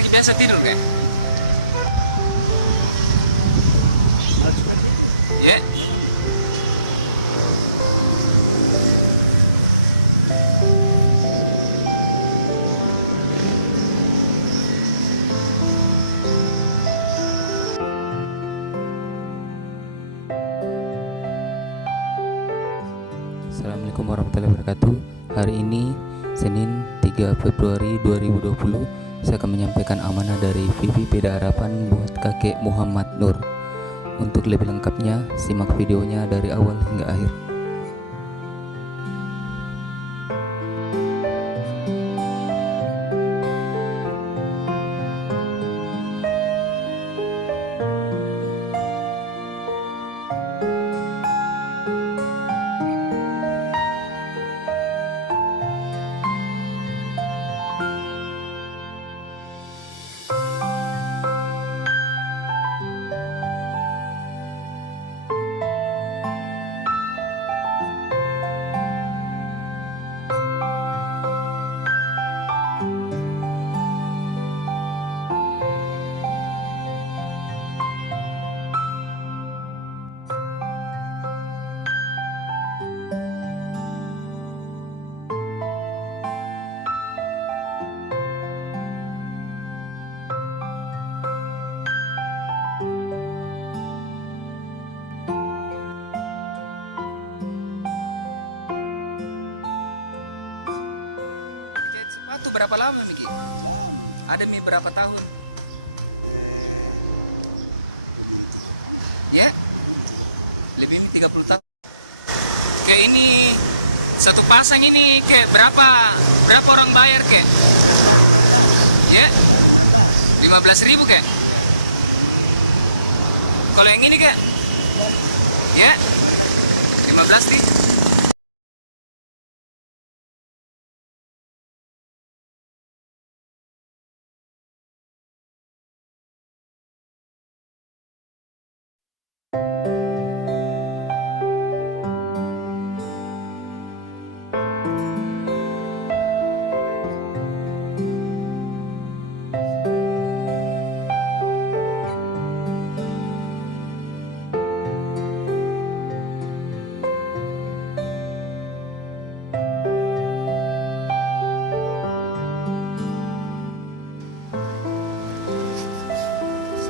hari biasa tidur kayak? Ya. Assalamualaikum warahmatullahi wabarakatuh. Hari ini Senin 3 Februari 2020, saya akan menyampaikan amanah dari Vivi Beda Harapan buat kakek Muhammad Nur. Untuk lebih lengkapnya, simak videonya dari awal hingga akhir. Sepatu berapa lama Miki? Ada mi berapa tahun? Ya? Lebih mi 30 tahun. Kayak ini satu pasang ini kayak berapa orang bayar kayak? Ya? 15.000 kayak? Kalau yang ini kayak? Ya? 15 nih.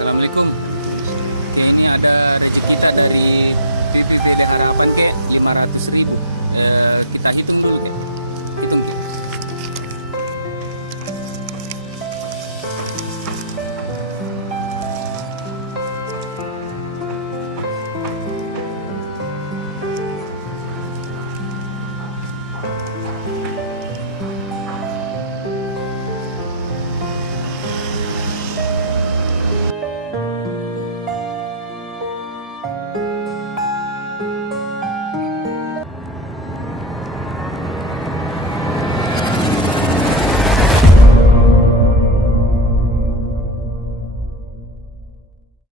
Assalamualaikum. Ini ada rezekinya dari BPBD Harapan ke 500.000. Kita hitung dulu